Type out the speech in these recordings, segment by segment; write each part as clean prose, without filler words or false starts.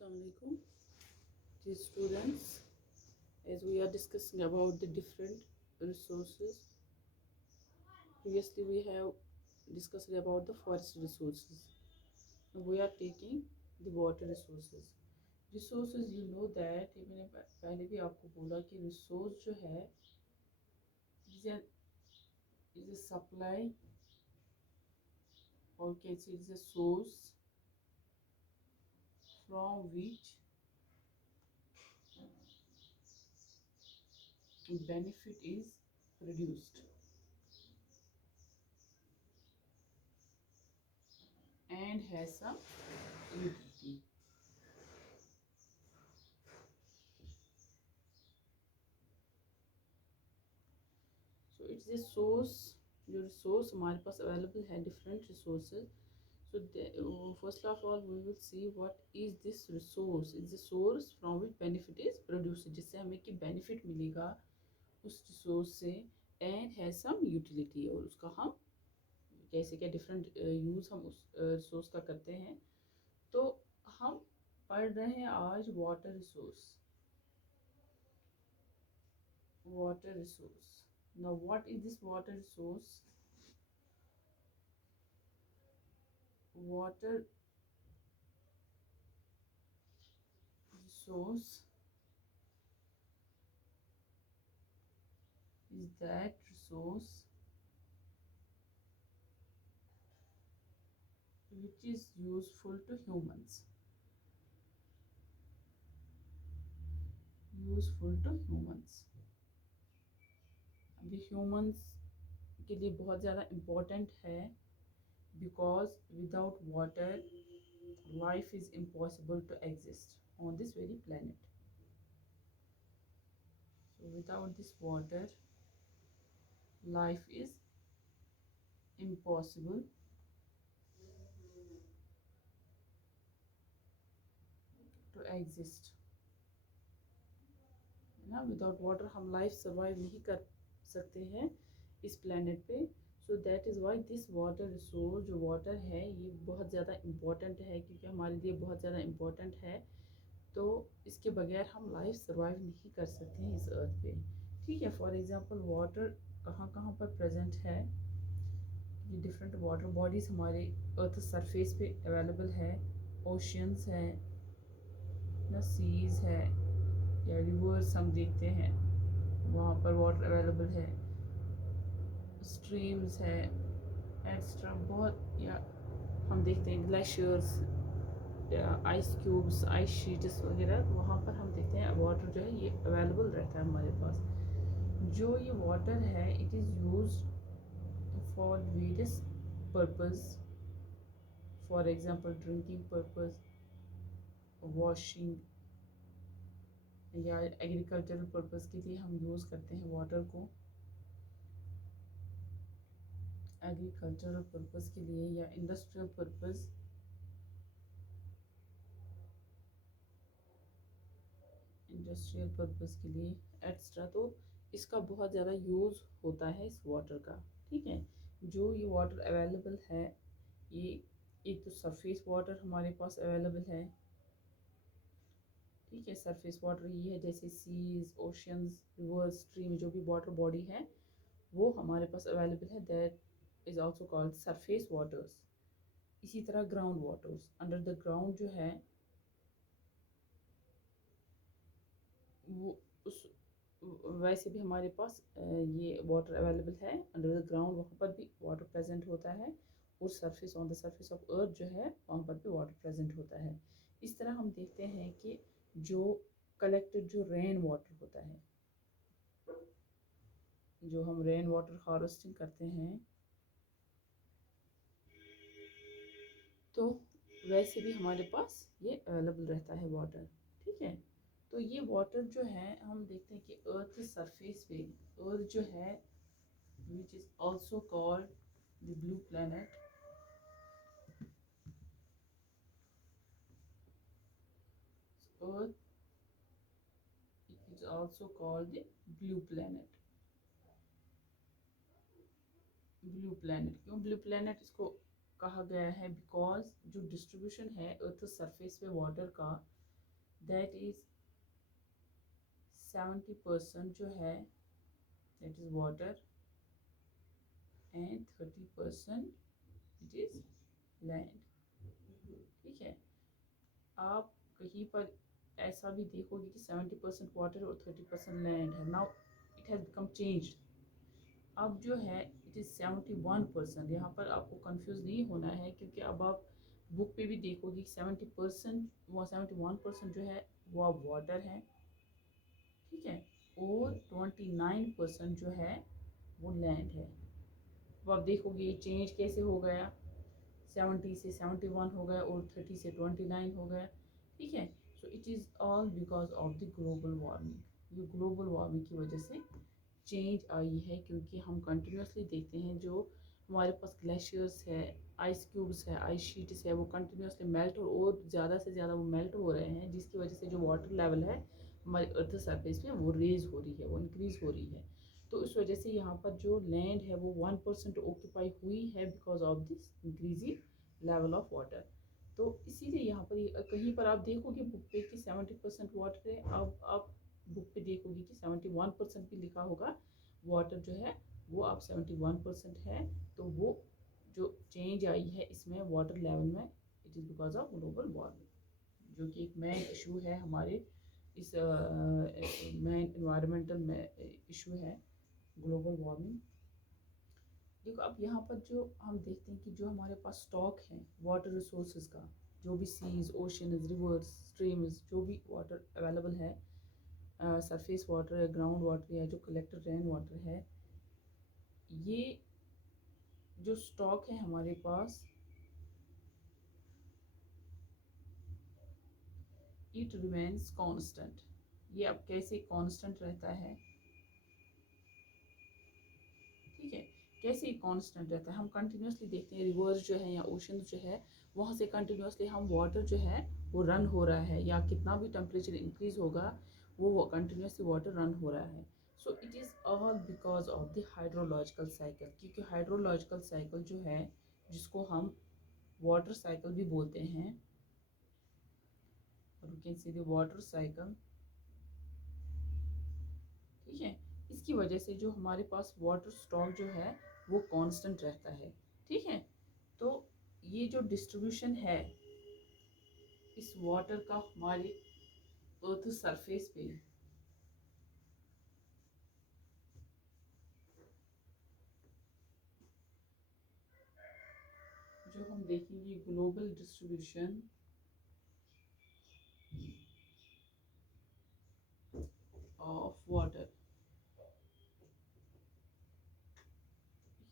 Assalamu alaikum, dear students. As we are discussing about the different resources, previously we have discussed about the forest resources. Now we are taking the water resources. Resources, you know that मैंने पहले भी आपको बोला कि resource जो है is a supply, or can say it is a source from which benefit is produced and has some utility. So it's a source, जो resource हमारे पास available है different resources. So first of all we will see what is this resource. It's a source from which benefit is produced, जिससे हमें कि benefit मिलेगा उस resource से and has some utility, और उसका हम कैसे क्या different use हम उस resource का करते हैं. तो हम पढ़ रहे हैं आज water resource. Water resource. Now what is this water resource? Water resource is that resource which is useful to humans. Useful to humans. अभी humans के लिए बहुत ज़्यादा important है, because without water life is impossible to exist on this very planet. So without this water life is impossible to exist. ना without water हम life survive नहीं कर सकते हैं इस प्लेनेट पे. So that is why this water resource, जो water है ये बहुत ज़्यादा इम्पोर्टेंट है, क्योंकि हमारे लिए बहुत ज़्यादा इम्पोर्टेंट है. तो इसके बगैर हम लाइफ सर्वाइव नहीं कर सकते हैं इस अर्थ पे. ठीक है, फॉर एग्जांपल वाटर कहाँ कहाँ पर प्रेजेंट है. ये डिफरेंट वाटर बॉडीज़ हमारे अर्थ सरफेस पे अवेलेबल है. ओशियंस है ना, सीज़ है या रिवर्स हम देखते हैं वहाँ पर वाटर अवेलेबल है. स्ट्रीम्स है एक्स्ट्रा बहुत, या हम देखते हैं ग्लेशियर्स या आइस क्यूब्स, आइस शीट्स वगैरह, वहाँ पर हम देखते हैं वाटर जो है ये अवेलेबल रहता है हमारे पास. जो ये वाटर है it is use for various purpose. For example drinking purpose, washing या एग्रीकल्चरल पर्पस के लिए हम यूज़ करते हैं वाटर को. एग्रीकल्चरल पर्पस के लिए या इंडस्ट्रियल पर्पस, के लिए एक्स्ट्रा. तो इसका बहुत ज़्यादा यूज़ होता है इस वाटर का. ठीक है, जो ये वाटर अवेलेबल है, ये एक तो सरफेस वाटर हमारे पास अवेलेबल है. ठीक है, सरफेस वाटर ये है, जैसे सीज, ओशंस, रिवर्स, स्ट्रीम, जो भी वाटर बॉडी है वो हमारे पास अवेलेबल है. That is also called surface waters. इसी तरह ground waters, under the ground जो है वो उस वैसे भी हमारे पास ये वाटर अवेलेबल है अंडर द ग्राउंड. वहाँ पर भी वाटर प्रेजेंट होता है, और surface, on the surface of earth जो है वहाँ पर भी वाटर प्रेजेंट होता है. इस तरह हम देखते हैं कि जो कलेक्टेड जो रेन वाटर होता है, जो हम रेन वाटर हार्वेस्टिंग करते हैं, तो वैसे भी हमारे पास ये अवेलेबल रहता है वाटर. ठीक है, तो ये वाटर जो है हम देखते हैं कि अर्थ सरफेस पे, अर्थ जो है which is also called the blue planet. Earth it is also called the blue planet. Blue planet क्यों ब्लू प्लैनेट इसको कहा गया है? बिकॉज जो डिस्ट्रीब्यूशन है अर्थ सरफेस पे वाटर का, दैट इज 70% जो है that is water and 30% it is land. ठीक है, आप कहीं पर ऐसा भी देखोगे कि 70% वाटर और 30% लैंड है। Now it has become changed. अब जो है इट इज़ 71%। यहाँ पर आपको कंफ्यूज नहीं होना है, क्योंकि अब आप बुक पे भी देखोगे 70% वो 71% जो है वो अब वाटर है। ठीक है, और 29% जो है वो लैंड है। अब आप देखोगे ये चेंज कैसे हो गया, 70 से 71 हो गया और 30 से 29 हो गया। ठीक है, so it is all because of the global warming. ये ग्लोबल वार्मिंग की वजह से चेंज आई है, क्योंकि हम कंटिन्यूसली देखते हैं जो हमारे पास ग्लेशियर्स है, आइस क्यूब्स है, आइस शीट्स है, वो कंटिन्यूसली मेल्ट और ज़्यादा से ज़्यादा वो मेल्ट हो रहे हैं, जिसकी वजह से जो वाटर लेवल है हमारे अर्थ सरफेस पे वो रेज हो रही है, वो इंक्रीज़ हो रही है। तो इस वजह से यहाँ पर जो लैंड है वो 1% ऑक्यूपाई हुई है because of this increasing level of water. तो इसीलिए यहाँ पर कहीं पर आप देखोगे बुक पे कि 70% वाटर है, अब आप बुक पे देखोगे कि 71% भी लिखा होगा वाटर जो है वो अब 71% है। तो वो जो चेंज आई है इसमें वाटर लेवल में, it is because of global warming, जो कि एक मेन इशू है हमारे इस मेन इन्वायरमेंटल में इशू है ग्लोबल वार्मिंग। देखो अब यहाँ पर जो हम देखते हैं कि जो हमारे पास स्टॉक है वाटर रिसोर्सेज का, जो भी सीज, ओशंस, रिवर्स, स्ट्रीम्स, जो भी वाटर अवेलेबल है, सरफेस वाटर है, ग्राउंड वाटर है, जो कलेक्टेड रेन वाटर है, ये जो स्टॉक है हमारे पास, इट रिमेन्स कांस्टेंट। ये अब कैसे कांस्टेंट रहता है, ठीक है, कैसे ही कांस्टेंट रहता है, हम कंटिन्यूसली देखते हैं रिवर्स जो है या ओशन जो है वहाँ से कंटिन्यूसली हम वाटर जो है वो रन हो रहा है, या कितना भी टेम्परेचर इंक्रीज होगा वो कंटिन्यूसली वाटर रन हो रहा है। So it is all because of the hydrological cycle, क्योंकि हाइड्रोलॉजिकल साइकिल जो है जिसको हम वाटर साइकिल भी बोलते हैं, और you can see the water cycle. ठीक है, इसकी वजह से जो हमारे पास वाटर स्टॉक जो है वो कांस्टेंट रहता है। ठीक है, तो ये जो डिस्ट्रीब्यूशन है इस वाटर का हमारे अर्थ सरफेस पे, जो हम देखेंगे ग्लोबल डिस्ट्रीब्यूशन ऑफ वाटर,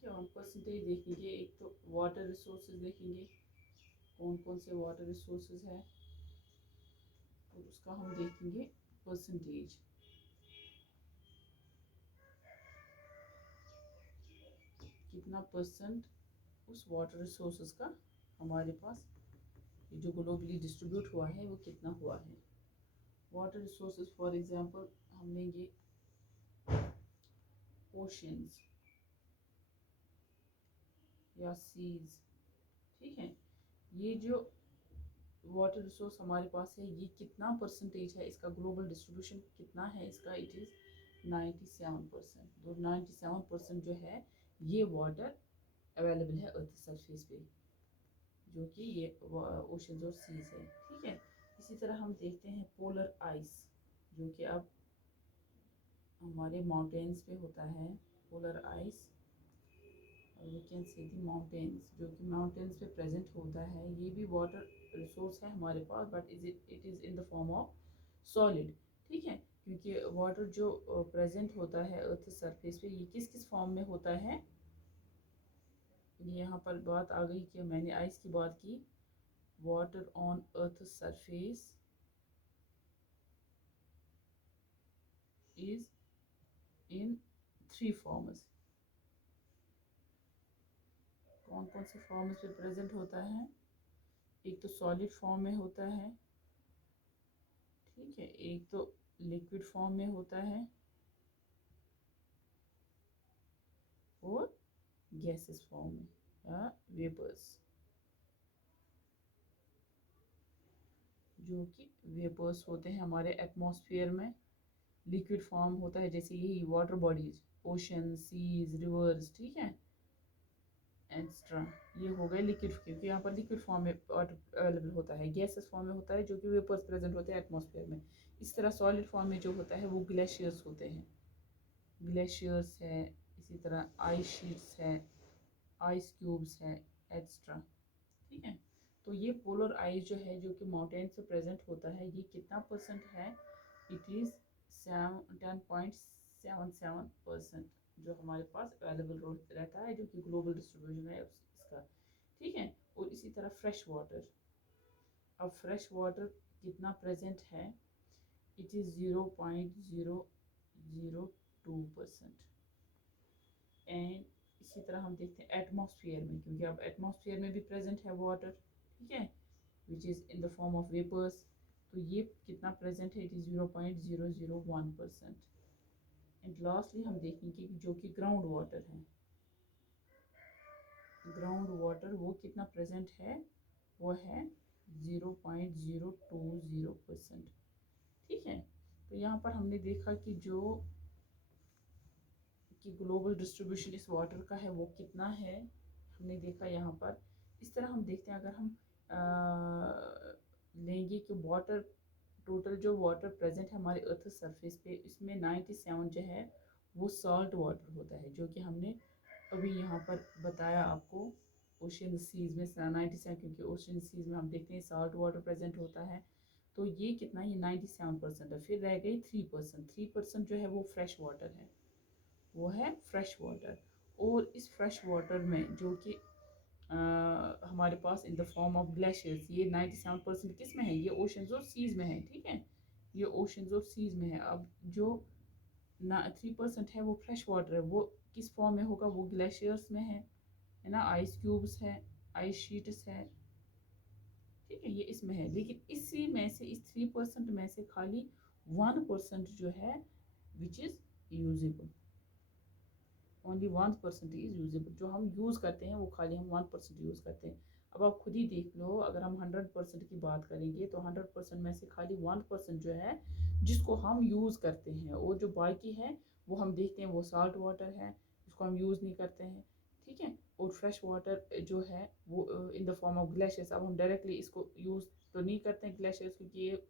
हम परसेंटेज देखेंगे। एक तो वाटर रिसोर्सेज देखेंगे कौन कौन से वाटर रिसोर्सेज है, और उसका हम देखेंगे परसेंटेज। कितना परसेंट उस वाटर रिसोर्सेज का हमारे पास ये जो ग्लोबली डिस्ट्रीब्यूट हुआ है वो कितना हुआ है। वाटर रिसोर्सेज फॉर एग्जांपल हम लेंगे ओशंस या सीज। ठीक है, ये जो वाटर रिसोर्स हमारे पास है ये कितना परसेंटेज है इसका, ग्लोबल डिस्ट्रीब्यूशन कितना है इसका, इट इज़ 97%। तो 97% जो है ये वाटर अवेलेबल है अर्थ सरफेस पे, जो कि ये ओशंस और सीज है। ठीक है, इसी तरह हम देखते हैं पोलर आइस, जो कि अब हमारे माउंटेन्स पे होता है पोलर आइस। और we can see the mountains, जो कि माउंटेन्स पे प्रेजेंट होता है, ये भी वाटर रिसोर्स है हमारे पास, but it is in the form of solid. ठीक है, क्योंकि वाटर जो प्रेजेंट होता है अर्थ सरफेस पे ये किस किस फॉर्म में होता है, यहाँ पर बात आ गई कि मैंने आइस की बात की। Water on earth surface is in 3 forms. कौन कौन से फॉर्म्स पे प्रेजेंट होता है, एक तो सॉलिड फॉर्म में होता है, ठीक है, एक तो लिक्विड फॉर्म में होता है, और गैसेस फॉर्म में या वेपर्स। जो कि वेपर्स होते हैं हमारे एटमॉस्फेयर में, लिक्विड फॉर्म होता है जैसे यही water bodies, ocean, seas, rivers, ठीक है, एक्स्ट्रा। ये हो गए लिक्विड, क्योंकि यहाँ पर लिक्विड फॉर्म में अवेलेबल होता है, गैसेस फॉर्म में होता है जो कि वेपर्स प्रेजेंट होते हैं एटमॉस्फेयर में। इस तरह सॉलिड फॉर्म में जो होता है वो ग्लेशियर्स होते हैं, ग्लेशियर्स है, इसी तरह आइस शीट्स है, आइस क्यूब्स है, एक्स्ट्रा, ठीक है। तो ये पोलर आइस जो है जो कि माउंटेन से प्रेजेंट होता है, ये कितना परसेंट है, इट इज़ 10.77% जो हमारे पास अवेलेबल रहता है, जो कि ग्लोबल डिस्ट्रीब्यूशन है इसका, ठीक है। और इसी तरह फ्रेश वाटर, अब फ्रेश वाटर कितना प्रेजेंट है, इट इज़ 0.002%। एंड इसी तरह हम देखते हैं एटमॉस्फेयर में, क्योंकि अब एटमॉस्फेयर में भी प्रेजेंट है वाटर, ठीक है, which is in the form of vapours. तो ये कितना प्रेजेंट है, इट इज़ 0.001%। एंड लास्टली हम देखेंगे कि जो कि ग्राउंड वाटर है, ग्राउंड वाटर वो कितना प्रेजेंट है, वो है 0.020%, ठीक है। तो यहाँ पर हमने देखा कि जो कि ग्लोबल डिस्ट्रीब्यूशन इस वाटर का है वो कितना है, हमने देखा यहाँ पर। इस तरह हम देखते हैं, अगर हम लेंगे कि वाटर, टोटल जो वाटर प्रेजेंट है हमारे अर्थ सरफेस पे, इसमें 97 जो है वो सॉल्ट वाटर होता है, जो कि हमने अभी यहाँ पर बताया आपको। ओशन सीज में 97, क्योंकि ओशन सीज में हम देखते हैं सॉल्ट वाटर प्रेजेंट होता है। तो ये कितना, ये 97% है। फिर रह गई 3%, 3% जो है वो फ्रेश वाटर है, वो है फ्रेश वाटर। और इस फ्रेश वाटर में जो कि हमारे पास in the form of glaciers, ये 97% किस में है, ये ओशंस और सीज में है, ठीक है, ये ओशंस और सीज में है। अब जो 3% है वो फ्रेश वाटर है, वो किस फॉर्म में होगा, वो ग्लेशियर्स में है ना, आइस क्यूब्स है, आइस शीट्स है, ठीक है, ये इसमें है। लेकिन इसी में से, इस 3% में से खाली 1% जो है which is usable, only 1% is usable, जो हम यूज़ करते हैं वो खाली हम 1% यूज़ करते हैं। अब आप खुद ही देख लो, अगर हम 100% की बात करेंगे तो 100% में से खाली 1% जो है जिसको हम यूज़ करते हैं, और जो बाकी है वो हम देखते हैं वो साल्ट वाटर है, जिसको हम यूज़ नहीं करते हैं, ठीक है। और फ्रेश वाटर जो है वो इन द फॉर्म ऑफ ग्लेशियर्स। अब हम डायरेक्टली इसको यूज़ तो नहीं करते हैं ग्लेशियर्स, क्योंकि ये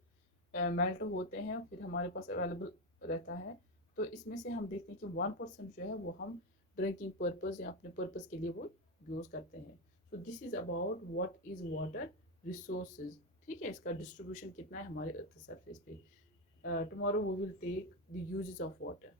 मेल्ट होते हैं फिर हमारे पास अवेलेबल रहता है। तो इसमें से हम देखते हैं कि 1% जो है वो हम ड्रिंकिंग पर्पज़ या अपने पर्पज़ के लिए वो यूज़ करते हैं। So this is about what is water resources, ठीक है, इसका डिस्ट्रीब्यूशन कितना है हमारे अर्थ सरफेस पे। Tomorrow we will take the uses of water.